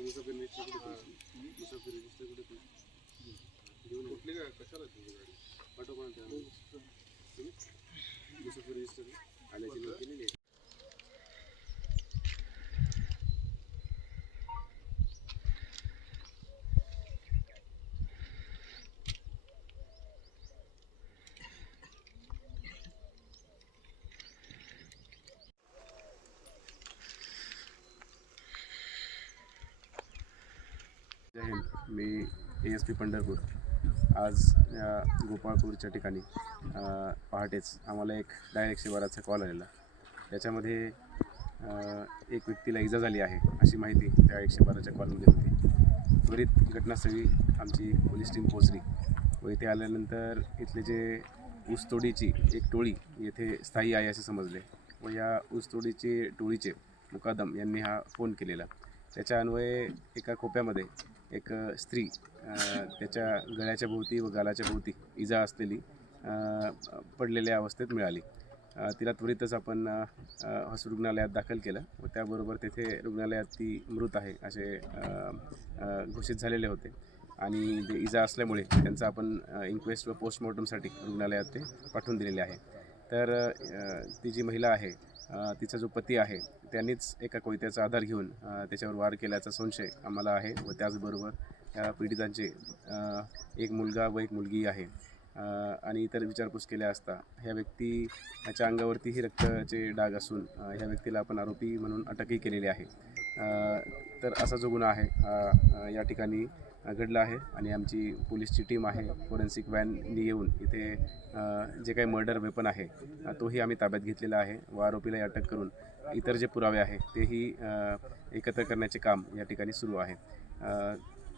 मुसाफिर register कुठे ते? मुसाफिर register कुठे ते? घेऊन कुठली काय कशाला तुझी गाडी ऑटो कोणत्या मुसाफिर रजिस्टर आल्याची जय हिंद मी ए एस पी पंढरपूर आज गोपाळपूरच्या ठिकाणी पहाटेच आम्हाला एक डायरेक्ट एकशे कॉल आलेला त्याच्यामध्ये एक व्यक्तीला इजा झाली आहे अशी माहिती त्या एकशे बाराच्या कॉलमध्ये होती त्वरित घटनास्थळी आमची पोलीस टीम पोहोचली व इथे आल्यानंतर इथले जे ऊसतोडीची एक टोळी येथे स्थायी आहे असे समजले व या ऊसतोडीचे टोळीचे मुकादम यांनी हा फोन केलेला त्याच्या अन्वये एका खोप्यामध्ये एक स्त्री त्याच्या गळ्याच्या भोवती व गालाच्या भोवती इजा असलेली पडलेल्या अवस्थेत मिळाली तिला त्वरितच आपण रुग्णालयात दाखल केलं व त्याबरोबर तेथे रुग्णालयात ती मृत आहे असे घोषित झालेले होते आणि इजा असल्यामुळे त्यांचा आपण इन्क्वेस्ट व पोस्टमॉर्टमसाठी रुग्णालयात ते पाठवून दिलेले आहे तर ती जी महिला आहे तिचा जो पती आहे त्यांनीच एका कोयत्याचा आधार घेऊन त्याच्यावर वार केल्याचा संशय आम्हाला आहे व त्याचबरोबर या पीडितांचे एक मुलगा व एक मुलगी आहे आणि इतर विचारपूस केल्या असता ह्या व्यक्तीच्या अंगावरतीही रक्ताचे डाग असून ह्या व्यक्तीला आपण आरोपी म्हणून अटकही केलेली आहे तर असा जो गुन्हा आहे या ठिकाणी घडला आहे आणि आमची पोलीसची टीम आहे फॉरेन्सिक व्हॅननी येऊन इथे जे काही मर्डर वेपन आहे तोही आम्ही ताब्यात घेतलेला आहे व आरोपीला अटक करून इतर जे पुरावे आहेत तेही एकत्र करण्याचे काम या ठिकाणी सुरू आहे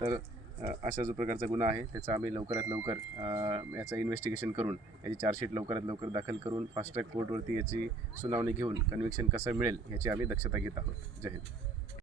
तर अशा जो प्रकारचा गुन्हा आहे त्याचा आम्ही लवकरात लवकर याचं इन्व्हेस्टिगेशन करून याची चार्जशीट लवकरात लवकर दाखल करून फास्ट ट्रॅक कोर्टवरती याची सुनावणी घेऊन कन्व्हिक्शन कसं मिळेल याची आम्ही दक्षता घेत आहोत जय हिंद